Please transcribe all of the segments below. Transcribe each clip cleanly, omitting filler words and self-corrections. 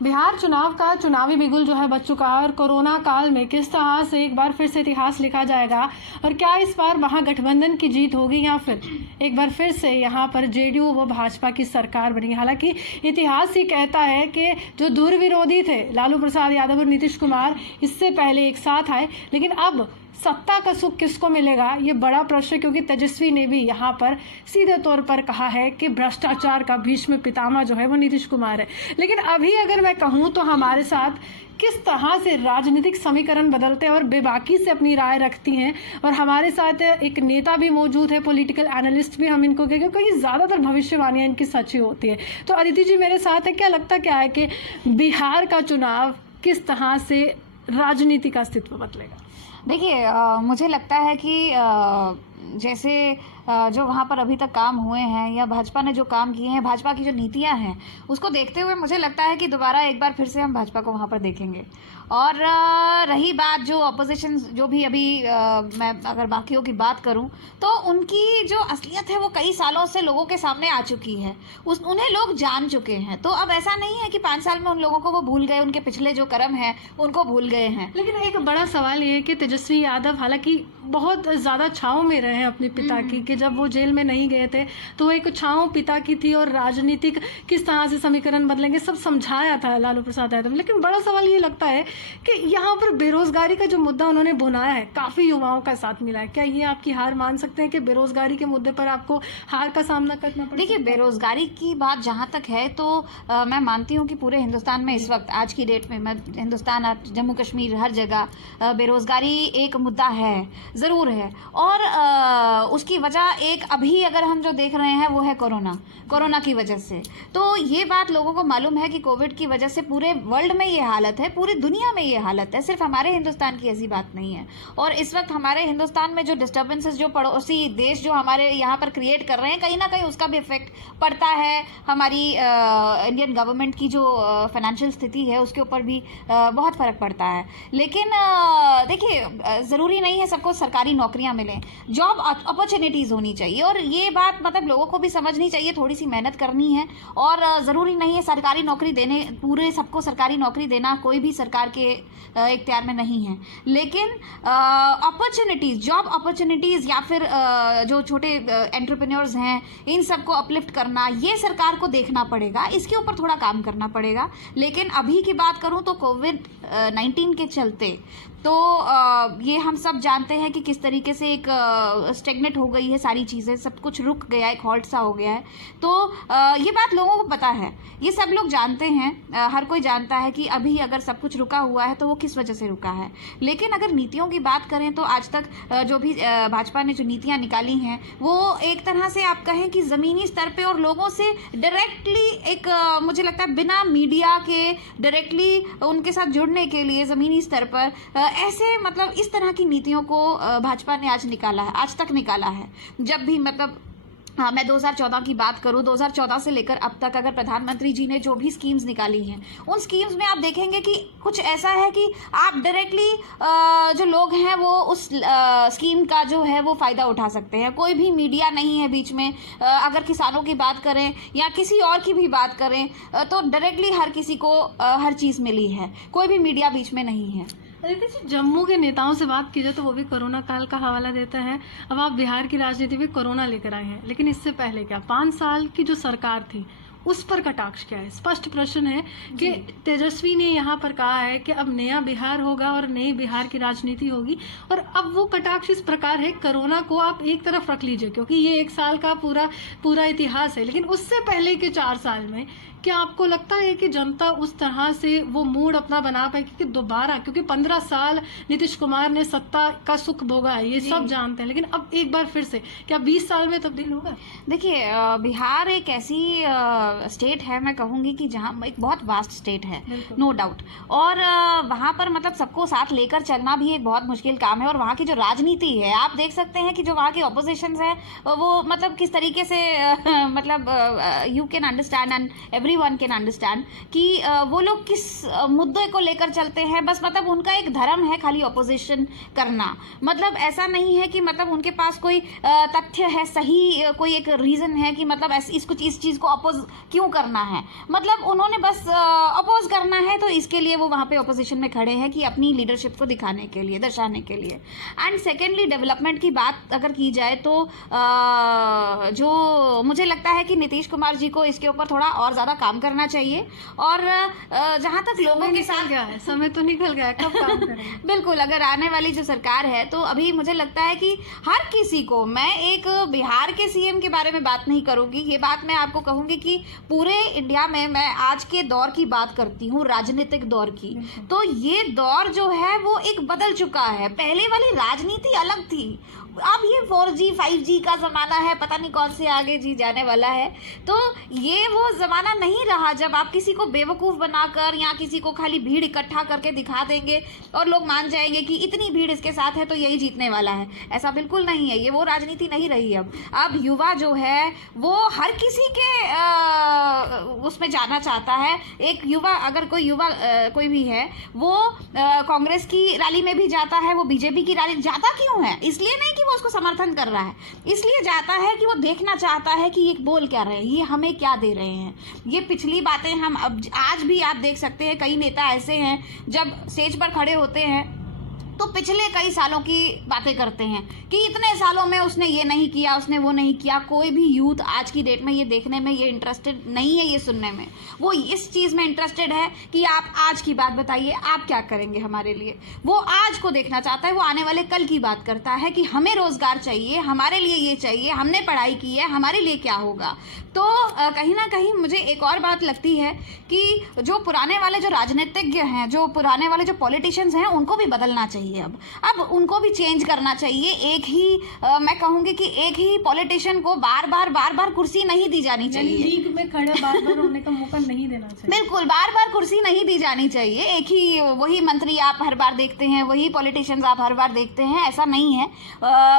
बिहार चुनाव का चुनावी बिगुल जो है बज चुका है और कोरोना काल में किस तरह से एक बार फिर से इतिहास लिखा जाएगा और क्या इस बार महागठबंधन की जीत होगी या फिर एक बार फिर से यहाँ पर जेडीयू व भाजपा की सरकार बनेगी। हालांकि इतिहास ही कहता है कि जो दूर विरोधी थे लालू प्रसाद यादव और नीतीश कुमार इससे पहले एक साथ आए, लेकिन अब सत्ता का सुख किसको मिलेगा ये बड़ा प्रश्न है, क्योंकि तेजस्वी ने भी यहाँ पर सीधे तौर पर कहा है कि भ्रष्टाचार का भीष्म पितामह जो है वो नीतीश कुमार है। लेकिन अभी अगर मैं कहूँ तो हमारे साथ किस तरह से राजनीतिक समीकरण बदलते हैं और बेबाकी से अपनी राय रखती हैं, और हमारे साथ एक नेता भी मौजूद है, पॉलिटिकल एनालिस्ट भी हम इनको कहेंगे, क्योंकि ज़्यादातर भविष्यवाणियाँ इनकी सच्ची होती है। तो अदिति जी मेरे साथ है, क्या लगता क्या है कि बिहार का चुनाव किस तरह से राजनीति का अस्तित्व बदलेगा? देखिए, मुझे लगता है कि जैसे जो वहाँ पर अभी तक काम हुए हैं या भाजपा ने जो काम किए हैं, भाजपा की जो नीतियाँ हैं उसको देखते हुए मुझे लगता है कि दोबारा एक बार फिर से हम भाजपा को वहाँ पर देखेंगे। और रही बात जो अपोजिशन जो भी अभी मैं अगर बाकियों की बात करूं तो उनकी जो असलियत है वो कई सालों से लोगों के सामने आ चुकी है, उन्हें लोग जान चुके हैं। तो अब ऐसा नहीं है कि 5 साल में उन लोगों को वो भूल गए, उनके पिछले जो कर्म हैं उनको भूल गए हैं। लेकिन एक बड़ा सवाल ये है कि तेजस्वी यादव हालांकि बहुत ज़्यादा छाँव में रहे हैं अपने पिता की, कि जब वो जेल में नहीं गए थे तो वो एक छाँव पिता की थी और राजनीतिक किस तरह से समीकरण बदलेंगे सब समझाया था लालू प्रसाद यादव। लेकिन बड़ा सवाल ये लगता है कि यहाँ पर बेरोजगारी का जो मुद्दा उन्होंने बुनाया है काफ़ी युवाओं का साथ मिला है, क्या ये आपकी हार मान सकते हैं कि बेरोजगारी के मुद्दे पर आपको हार का सामना करना पड़े? देखिए, बेरोजगारी की बात जहाँ तक है तो मैं मानती हूँ कि पूरे हिंदुस्तान में इस वक्त आज की डेट में हिंदुस्तान, जम्मू कश्मीर, हर जगह बेरोजगारी एक मुद्दा है, ज़रूर है। और उसकी वजह एक अभी अगर हम जो देख रहे हैं वो है कोरोना की वजह से। तो ये बात लोगों को मालूम है कि कोविड की वजह से पूरे वर्ल्ड में ये हालत है, पूरी दुनिया में ये हालत है, सिर्फ हमारे हिंदुस्तान की ऐसी बात नहीं है। और इस वक्त हमारे हिंदुस्तान में जो डिस्टर्बेंसेस जो पड़ोसी देश जो हमारे यहाँ पर क्रिएट कर रहे हैं, कहीं ना कहीं उसका भी इफेक्ट पड़ता है। हमारी इंडियन गवर्नमेंट की जो फाइनेंशियल स्थिति है उसके ऊपर भी बहुत फ़र्क पड़ता है। लेकिन देखिए, ज़रूरी नहीं है सबको सरकारी नौकरियाँ मिलें, जॉब अपॉर्चुनिटीज़ होनी चाहिए। और ये बात मतलब लोगों को भी समझनी चाहिए, थोड़ी सी मेहनत करनी है। और ज़रूरी नहीं है सरकारी नौकरी देने, पूरे सबको सरकारी नौकरी देना कोई भी सरकार के इख्तियार में नहीं है। लेकिन अपॉर्चुनिटीज़, जॉब अपॉर्चुनिटीज़ या फिर जो छोटे एंटरप्रेन्योर्स हैं इन सबको अपलिफ्ट करना, ये सरकार को देखना पड़ेगा, इसके ऊपर थोड़ा काम करना पड़ेगा। लेकिन अभी की बात करूं तो कोविड-19 के चलते तो ये हम सब जानते हैं कि किस तरीके से एक स्टेगनेट हो गई है सारी चीज़ें, सब कुछ रुक गया है, एक हॉल्ट सा हो गया है। तो ये बात लोगों को पता है, ये सब लोग जानते हैं, हर कोई जानता है कि अभी अगर सब कुछ रुका हुआ है तो वो किस वजह से रुका है। लेकिन अगर नीतियों की बात करें तो आज तक जो भी भाजपा ने जो नीतियाँ निकाली हैं वो एक तरह से आप कहें कि ज़मीनी स्तर पे और लोगों से डायरेक्टली एक मुझे लगता है बिना मीडिया के डायरेक्टली उनके साथ जुड़ने के लिए ज़मीनी स्तर पर ऐसे मतलब इस तरह की नीतियों को भाजपा ने आज निकाला है, आज तक निकाला है। जब भी मतलब हाँ, मैं 2014 की बात करूं, 2014 से लेकर अब तक अगर प्रधानमंत्री जी ने जो भी स्कीम्स निकाली हैं उन स्कीम्स में आप देखेंगे कि कुछ ऐसा है कि आप डायरेक्टली जो लोग हैं वो उस स्कीम का जो है वो फ़ायदा उठा सकते हैं। कोई भी मीडिया नहीं है बीच में। अगर किसानों की बात करें या किसी और की भी बात करें तो डायरेक्टली हर किसी को हर चीज़ मिली है, कोई भी मीडिया बीच में नहीं है। देखिए, जम्मू के नेताओं से बात की जाए तो वो भी कोरोना काल का हवाला देता है। अब आप बिहार की राजनीति में कोरोना लेकर आए हैं, लेकिन इससे पहले क्या 5 साल की जो सरकार थी उस पर कटाक्ष क्या है? स्पष्ट प्रश्न है कि तेजस्वी ने यहाँ पर कहा है कि अब नया बिहार होगा और नई बिहार की राजनीति होगी। और अब वो कटाक्ष इस प्रकार है, कोरोना को आप एक तरफ रख लीजिए क्योंकि ये 1 साल का पूरा इतिहास है, लेकिन उससे पहले के 4 साल में क्या आपको लगता है कि जनता उस तरह से वो मूड अपना बना पाएगी कि दोबारा, क्योंकि 15 साल नीतीश कुमार ने सत्ता का सुख भोगा है, ये सब जानते हैं, लेकिन अब एक बार फिर से क्या 20 साल में तब्दील होगा? देखिए, बिहार एक ऐसी स्टेट है, मैं कहूँगी कि जहाँ एक बहुत वास्ट स्टेट है, नो डाउट। और वहाँ पर मतलब सबको साथ लेकर चलना भी एक बहुत मुश्किल काम है। और वहाँ की जो राजनीति है, आप देख सकते हैं कि जो वहाँ की ऑपोजिशन है वो मतलब किस तरीके से मतलब you can understand and everyone can understand कि वो लोग किस मुद्दे को लेकर चलते हैं। बस मतलब उनका एक धर्म है खाली ऑपोजिशन करना। मतलब ऐसा नहीं है कि मतलब उनके पास कोई तथ्य है, सही कोई एक रीज़न है कि मतलब इस चीज़ को क्यों करना है, मतलब उन्होंने बस अपोज करना है, तो इसके लिए वो वहाँ पे अपोजिशन में खड़े हैं कि अपनी लीडरशिप को दिखाने के लिए, दर्शाने के लिए। एंड सेकेंडली, डेवलपमेंट की बात अगर की जाए तो जो मुझे लगता है कि नीतीश कुमार जी को इसके ऊपर थोड़ा और ज़्यादा काम करना चाहिए। और जहाँ तक लोगों के साथ गया है, समय तो निकल गया है, कब काम करेंगे? बिल्कुल, अगर आने वाली जो सरकार है तो अभी मुझे लगता है कि हर किसी को, मैं एक बिहार के सीएम के बारे में बात नहीं करूंगी, ये बात मैं आपको कहूंगी कि पूरे इंडिया में मैं आज के दौर की बात करती हूँ, राजनीतिक दौर की। तो ये दौर जो है वो एक बदल चुका है। पहले वाली राजनीति अलग थी, अब ये 4G 5G का ज़माना है, पता नहीं कौन से आगे जी जाने वाला है। तो ये वो ज़माना नहीं रहा जब आप किसी को बेवकूफ़ बनाकर या किसी को खाली भीड़ इकट्ठा करके दिखा देंगे और लोग मान जाएंगे कि इतनी भीड़ इसके साथ है तो यही जीतने वाला है। ऐसा बिल्कुल नहीं है, ये वो राजनीति नहीं रही। अब युवा जो है वो हर किसी के उसमें जाना चाहता है। एक युवा, अगर कोई युवा कोई भी है, वो कांग्रेस की रैली में भी जाता है, वो बीजेपी की रैली जाता क्यों है? इसलिए नहीं कि वो उसको समर्थन कर रहा है, इसलिए जाता है कि वो देखना चाहता है कि ये बोल क्या रहे हैं, ये हमें क्या दे रहे हैं। ये पिछली बातें हम अब आज भी आप देख सकते हैं, कई नेता ऐसे हैं जब स्टेज पर खड़े होते हैं तो पिछले कई सालों की बातें करते हैं कि इतने सालों में उसने ये नहीं किया, उसने वो नहीं किया। कोई भी यूथ आज की डेट में ये देखने में ये इंटरेस्टेड नहीं है, ये सुनने में। वो इस चीज़ में इंटरेस्टेड है कि आप आज की बात बताइए, आप क्या करेंगे हमारे लिए। वो आज को देखना चाहता है, वो आने वाले कल की बात करता है कि हमें रोजगार चाहिए, हमारे लिए ये चाहिए, हमने पढ़ाई की है, हमारे लिए क्या होगा। तो कहीं ना कहीं मुझे एक और बात लगती है कि जो पुराने वाले जो राजनीतिज्ञ हैं, जो पुराने वाले जो पॉलिटिशियंस हैं, उनको भी बदलना चाहिए। अब उनको भी चेंज करना चाहिए। एक ही मैं कहूँगी कि एक ही पॉलिटिशियन को बार बार कुर्सी नहीं दी जानी चाहिए। लीग में खड़े बार बार होने का मौका नहीं देना चाहिए। बिल्कुल, बार बार कुर्सी नहीं दी जानी चाहिए। एक ही वही मंत्री आप हर बार देखते हैं, वही पॉलिटिशियंस आप हर बार देखते हैं, ऐसा नहीं है।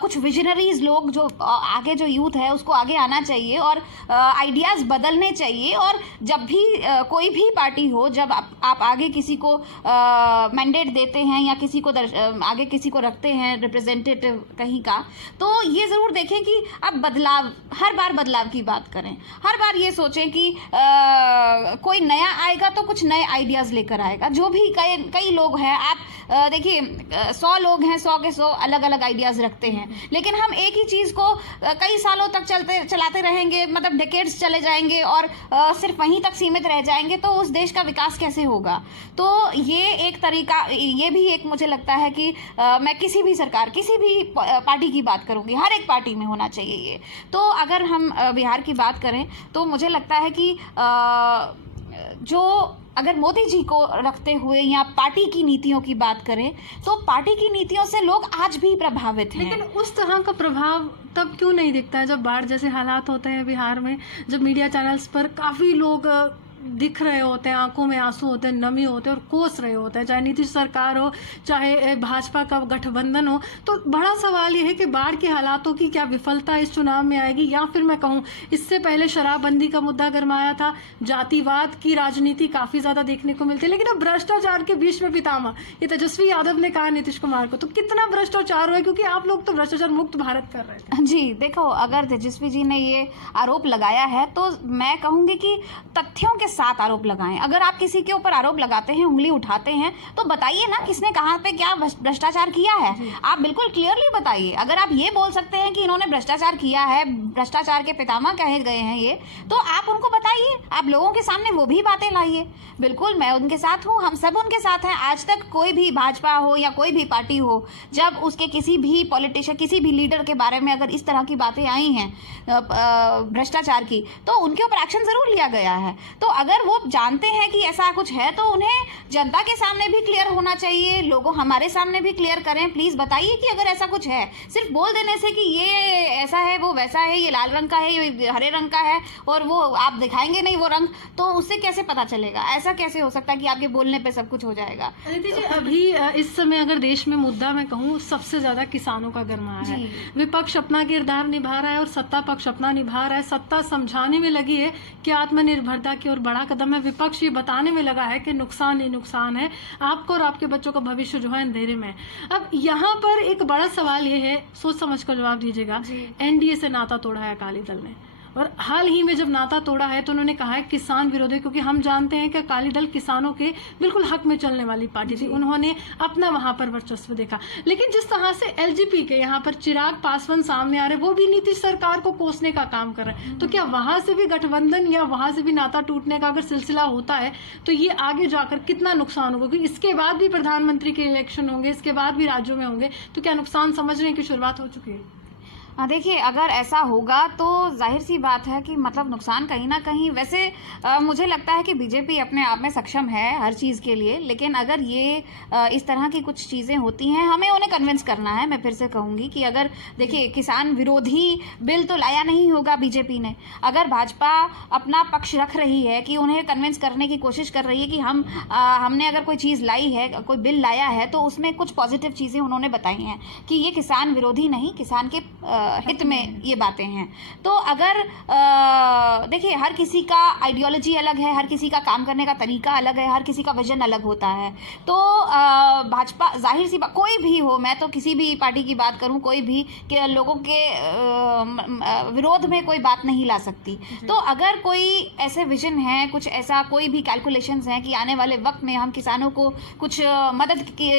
कुछ विजनरीज लोग जो आगे, जो यूथ है उसको आगे आना चाहिए और आइडियाज़ बदलने चाहिए। और जब भी कोई भी पार्टी हो, जब आप आगे किसी को मैंडेट देते हैं या किसी को आगे किसी को रखते हैं रिप्रेजेंटेटिव कहीं का, तो ये ज़रूर देखें कि अब बदलाव, हर बार बदलाव की बात करें। हर बार ये सोचें कि कोई नया आएगा तो कुछ नए आइडियाज़ लेकर आएगा। जो भी कई लोग हैं, आप देखिए 100 लोग हैं, 100 के 100 अलग अलग आइडियाज़ रखते हैं, लेकिन हम एक ही चीज़ को कई सालों तक चलाते रहेंगे, मतलब डेकेड्स चले जाएंगे और सिर्फ वहीं तक सीमित रह जाएंगे, तो उस देश का विकास कैसे होगा। तो ये एक तरीका, ये भी एक मुझे लगता है कि मैं किसी भी सरकार, किसी भी पार्टी की बात करूंगी, हर एक पार्टी में होना चाहिए ये। तो अगर हम बिहार की बात करें तो मुझे लगता है कि जो अगर मोदी जी को रखते हुए या पार्टी की नीतियों की बात करें तो पार्टी की नीतियों से लोग आज भी प्रभावित हैं। लेकिन उस तरह का प्रभाव तब क्यों नहीं दिखता है जब बाढ़ जैसे हालात होते हैं बिहार में, जब मीडिया चैनल्स पर काफ़ी लोग दिख रहे होते हैं, आंखों में आंसू होते हैं, नमी होते हैं और कोस रहे होते हैं, चाहे नीतीश सरकार हो, चाहे भाजपा का गठबंधन हो। तो बड़ा सवाल यह है कि बाढ़ के हालातों की क्या विफलता इस चुनाव में आएगी, या फिर मैं कहूँ इससे पहले शराबबंदी का मुद्दा गरमाया था, जातिवाद की राजनीति काफ़ी ज़्यादा देखने को मिलती है, लेकिन अब भ्रष्टाचार के बीच में पितामह ये तेजस्वी यादव ने कहा नीतीश कुमार को, तो कितना भ्रष्टाचार हुआ है, क्योंकि आप लोग तो भ्रष्टाचार मुक्त भारत कर रहे थे। जी देखो, अगर तेजस्वी जी ने ये आरोप लगाया है तो मैं कहूँगी कि तथ्यों के साथ आरोप लगाएं। अगर आप किसी के ऊपर आरोप लगाते हैं, उंगली उठाते हैं, तो बताइए ना किसने कहाँ पे क्या भ्रष्टाचार किया है। आप बिल्कुल क्लियरली बताइए। अगर आप ये बोल सकते हैं कि इन्होंने भ्रष्टाचार किया है, भ्रष्टाचार के पितामह कहे गए हैं ये, तो आप उनको बताइए, आप लोगों के सामने वो भी बातें लाइए। बिल्कुल मैं उनके साथ हूँ, हम सब उनके साथ हैं। आज तक कोई भी भाजपा हो या कोई भी पार्टी हो, जब उसके किसी भी पॉलिटिशियन, किसी भी लीडर के बारे में अगर इस तरह की बातें आई हैं भ्रष्टाचार की, तो उनके ऊपर एक्शन जरूर लिया गया है। तो अगर वो जानते हैं कि ऐसा कुछ है तो उन्हें जनता के सामने भी क्लियर होना चाहिए, लोगों हमारे सामने भी क्लियर करें। प्लीज़ बताइए कि अगर ऐसा कुछ है। सिर्फ बोल देने से कि ये ऐसा है, वो वैसा है, ये लाल रंग का है, ये हरे रंग का है, और वो आप दिखाएंगे नहीं वो रंग, तो उससे कैसे पता चलेगा? ऐसा कैसे हो सकता है कि आपके बोलने पे सब कुछ हो जाएगा? अदिति जी, अभी इस समय अगर देश में मुद्दा मैं कहूँ सबसे ज्यादा किसानों का गरमाया है। विपक्ष अपना किरदार निभा रहा है और सत्ता पक्ष अपना निभा रहा है। सत्ता समझाने में लगी है कि आत्मनिर्भरता की ओर बड़ा कदम है, विपक्ष ये बताने में लगा है कि नुकसान ही नुकसान है, आपको और आपके बच्चों का भविष्य जो है अंधेरे में। अब यहाँ पर एक बड़ा सवाल ये है, सोच समझ कर जवाब दीजिएगा। एनडीए से नाता तोड़ा है अकाली दल ने, और हाल ही में जब नाता तोड़ा है तो उन्होंने कहा है किसान विरोधी, क्योंकि हम जानते हैं कि अकाली दल किसानों के बिल्कुल हक में चलने वाली पार्टी थी, उन्होंने अपना वहां पर वर्चस्व देखा। लेकिन जिस तरह से एलजेपी के यहाँ पर चिराग पासवान सामने आ रहे, वो भी नीतीश सरकार को कोसने का काम कर रहे हैं, तो क्या वहां से भी गठबंधन या वहां से भी नाता टूटने का अगर सिलसिला होता है तो ये आगे जाकर कितना नुकसान होगा? क्योंकि इसके बाद भी प्रधानमंत्री के इलेक्शन होंगे, इसके बाद भी राज्यों में होंगे, तो क्या नुकसान समझने की शुरुआत हो चुकी है? देखिए, अगर ऐसा होगा तो जाहिर सी बात है कि मतलब नुकसान कहीं ना कहीं, वैसे मुझे लगता है कि बीजेपी अपने आप में सक्षम है हर चीज़ के लिए, लेकिन अगर ये इस तरह की कुछ चीज़ें होती हैं, हमें उन्हें कन्विंस करना है। मैं फिर से कहूँगी कि अगर देखिए, किसान विरोधी बिल तो लाया नहीं होगा बीजेपी ने। अगर भाजपा अपना पक्ष रख रही है कि उन्हें कन्विंस करने की कोशिश कर रही है कि हमने अगर कोई चीज़ लाई है, कोई बिल लाया है, तो उसमें कुछ पॉजिटिव चीज़ें उन्होंने बताई हैं कि ये किसान विरोधी नहीं, किसान के हित में ये बातें हैं। तो अगर देखिए, हर किसी का आइडियोलॉजी अलग है, हर किसी का काम करने का तरीका अलग है, हर किसी का विजन अलग होता है। तो भाजपा, जाहिर सी बात, कोई भी हो, मैं तो किसी भी पार्टी की बात करूं, कोई भी के लोगों के विरोध में कोई बात नहीं ला सकती। तो अगर कोई ऐसे विजन है, कुछ ऐसा कोई भी कैलकुलेशंस हैं कि आने वाले वक्त में हम किसानों को कुछ मदद की,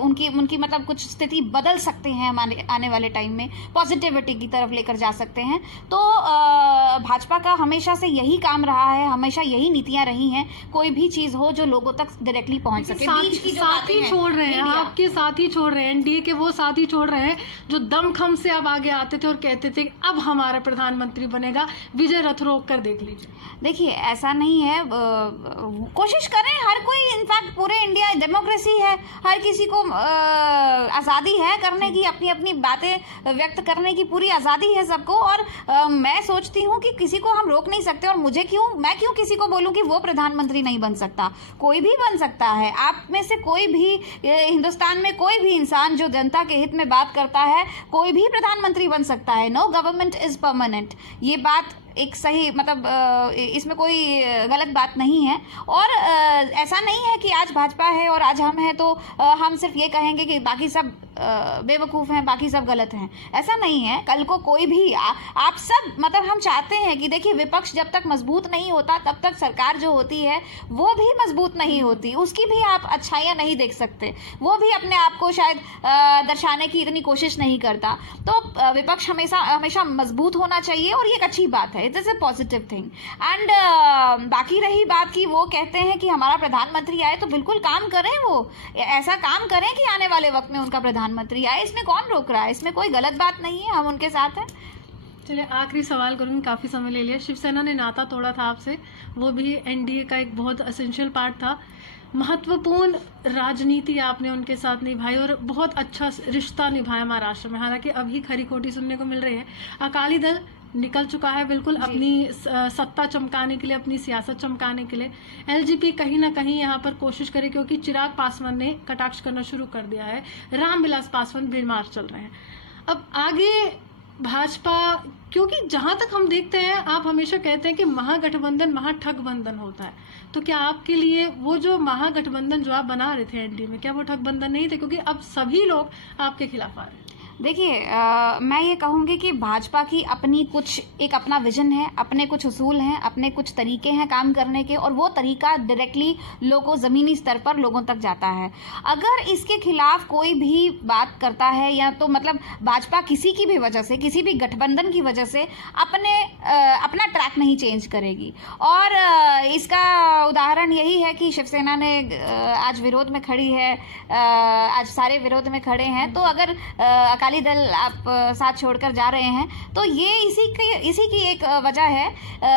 उनकी मतलब कुछ स्थिति बदल सकते हैं हमारे आने वाले टाइम में, पॉजिटिविटी की तरफ लेकर जा सकते हैं, तो भाजपा का हमेशा से यही काम रहा है, हमेशा यही नीतियां रही हैं, कोई भी चीज हो जो लोगों तक डायरेक्टली पहुंच सके। बीच की जो साथी छोड़ रहे हैं, आपके साथी छोड़ रहे हैं, एनडीए के वो साथी छोड़ रहे हैं जो दमखम से अब आगे आते थे और कहते थे अब हमारा प्रधानमंत्री बनेगा, विजय रथ रोक कर देख लीजिए। देखिए, ऐसा नहीं है, कोशिश करें हर कोई, इनफैक्ट पूरे इंडिया डेमोक्रेसी है, हर किसी को आज़ादी है करने की, अपनी अपनी बातें व्यक्त करने की पूरी आज़ादी है सबको। और मैं सोचती हूँ कि किसी को हम रोक नहीं सकते, और मैं क्यों किसी को बोलूँ कि वो प्रधानमंत्री नहीं बन सकता? कोई भी बन सकता है। आप में से कोई भी, हिंदुस्तान में कोई भी इंसान जो जनता के हित में बात करता है, कोई भी प्रधानमंत्री बन सकता है। नो गवर्नमेंट इज परमानेंट, ये बात एक सही, मतलब इसमें कोई गलत बात नहीं है। और ऐसा नहीं है कि आज भाजपा है और आज हम हैं तो हम सिर्फ ये कहेंगे कि बाकी सब बेवकूफ़ हैं, बाकी सब गलत हैं। ऐसा नहीं है। कल को कोई भी आप सब, मतलब हम चाहते हैं कि देखिए, विपक्ष जब तक मजबूत नहीं होता तब तक सरकार जो होती है वो भी मजबूत नहीं होती, उसकी भी आप अच्छाइयाँ नहीं देख सकते, वो भी अपने आप को शायद दर्शाने की इतनी कोशिश नहीं करता। तो विपक्ष हमेशा मजबूत होना चाहिए, और ये एक अच्छी बात है, it is a positive thing. And बाकी रही बात कि वो कहते हैं कि हमारा प्रधानमंत्री आए, तो बिल्कुल काम करें, वो ऐसा काम करें कि आने वाले वक्त में उनका प्रधानमंत्री आए। इसमें कौन रोक रहा है? इसमें कोई गलत बात नहीं है, हम उनके साथ हैं। चलिए, आखिरी सवाल करूँगी, काफ़ी समय ले लिया। शिवसेना ने नाता तोड़ा था आपसे, वो भी एनडीए का एक बहुत असेंशियल पार्ट था, महत्वपूर्ण राजनीति आपने उनके साथ निभाई और बहुत अच्छा रिश्ता निभाया महाराष्ट्र में। हालांकि अभी खरी खोटी सुनने को मिल रही है, अकाली दल निकल चुका है बिल्कुल अपनी सत्ता चमकाने के लिए, अपनी सियासत चमकाने के लिए। एलजेपी कहीं ना कहीं यहाँ पर कोशिश करे, क्योंकि चिराग पासवान ने कटाक्ष करना शुरू कर दिया है, रामविलास पासवान बीमार चल रहे हैं। अब आगे भाजपा, क्योंकि जहां तक हम देखते हैं, आप हमेशा कहते हैं कि महागठबंधन महाठगबंधन होता है, तो क्या आपके लिए वो जो महागठबंधन जो आप बना रहे थे एनडीए में, क्या वो ठगबंधन नहीं थे? क्योंकि अब सभी लोग आपके खिलाफ आ रहे हैं। देखिए, मैं ये कहूँगी कि भाजपा की अपना विजन है, अपने कुछ उसूल हैं, अपने कुछ तरीके हैं काम करने के, और वो तरीका डायरेक्टली लोगों, ज़मीनी स्तर पर लोगों तक जाता है। अगर इसके खिलाफ कोई भी बात करता है, या तो मतलब भाजपा किसी की भी वजह से, किसी भी गठबंधन की वजह से अपना ट्रैक नहीं चेंज करेगी। और इसका उदाहरण यही है कि शिवसेना ने आज विरोध में खड़ी है, आज सारे विरोध में खड़े हैं। तो अगर अकाली दल आप साथ छोड़कर जा रहे हैं, तो ये इसी की एक वजह है,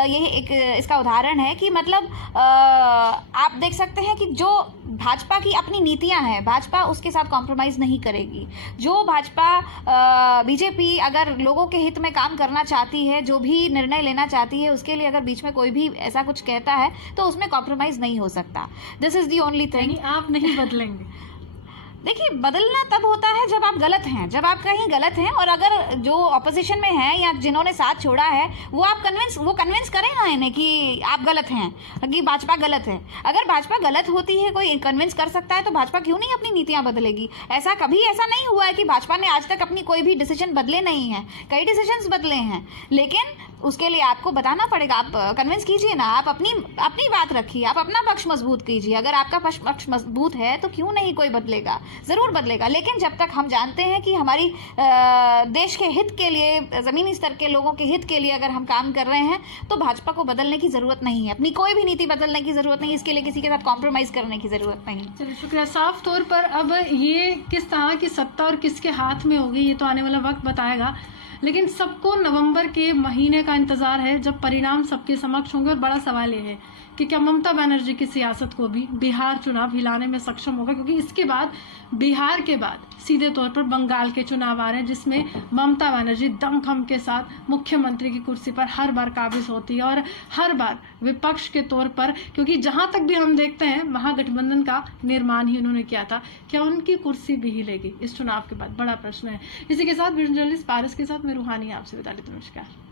यही एक इसका उदाहरण है कि मतलब आप देख सकते हैं कि जो भाजपा की अपनी नीतियां हैं, भाजपा उसके साथ कॉम्प्रोमाइज़ नहीं करेगी। जो भाजपा बीजेपी अगर लोगों के हित में काम करना चाहती है, जो भी निर्णय लेना चाहती है, उसके लिए अगर बीच में कोई भी ऐसा कुछ कहता है तो उसमें कॉम्प्रोमाइज़ नहीं हो सकता। This is the only thing. आप नहीं बदलेंगे? देखिए, बदलना तब होता है जब आप गलत हैं, जब आप कहीं गलत हैं, और अगर जो ऑपोजिशन में है या जिन्होंने साथ छोड़ा है वो कन्विंस करें ना इन्हें कि आप गलत हैं, कि भाजपा गलत है। अगर भाजपा गलत होती है, कोई कन्विंस कर सकता है, तो भाजपा क्यों नहीं अपनी नीतियां बदलेगी? ऐसा नहीं हुआ है कि भाजपा ने आज तक अपनी कोई भी डिसीजन बदले नहीं हैं, कई डिसीजंस बदले हैं, लेकिन उसके लिए आपको बताना पड़ेगा, आप कन्विंस कीजिए ना, आप अपनी अपनी बात रखिए, आप अपना पक्ष मजबूत कीजिए। अगर आपका पक्ष मजबूत है तो क्यों नहीं कोई बदलेगा, ज़रूर बदलेगा। लेकिन जब तक हम जानते हैं कि हमारी देश के हित के लिए, ज़मीनी स्तर के लोगों के हित के लिए अगर हम काम कर रहे हैं तो भाजपा को बदलने की ज़रूरत नहीं है, अपनी कोई भी नीति बदलने की ज़रूरत नहीं, इसके लिए किसी के साथ कॉम्प्रोमाइज़ करने की ज़रूरत नहीं। चलिए शुक्रिया। साफ तौर पर अब ये किस तरह की सत्ता और किसके हाथ में होगी ये तो आने वाला वक्त बताएगा, लेकिन सबको नवंबर के महीने का इंतजार है जब परिणाम सबके समक्ष होंगे। और बड़ा सवाल ये है कि क्या ममता बनर्जी की सियासत को भी बिहार चुनाव हिलाने में सक्षम होगा, क्योंकि इसके बाद बिहार के बाद सीधे तौर पर बंगाल के चुनाव आ रहे हैं जिसमें ममता बनर्जी दमखम के साथ मुख्यमंत्री की कुर्सी पर हर बार काबिज होती है और हर बार विपक्ष के तौर पर, क्योंकि जहां तक भी हम देखते हैं महागठबंधन का निर्माण ही उन्होंने किया था, क्या उनकी कुर्सी भी हिलेगी इस चुनाव के बाद, बड़ा प्रश्न है। इसी के साथ जर्नलिस्ट पारस के साथ मैं रूहानी आपसे विदा लेती हूं। नमस्कार।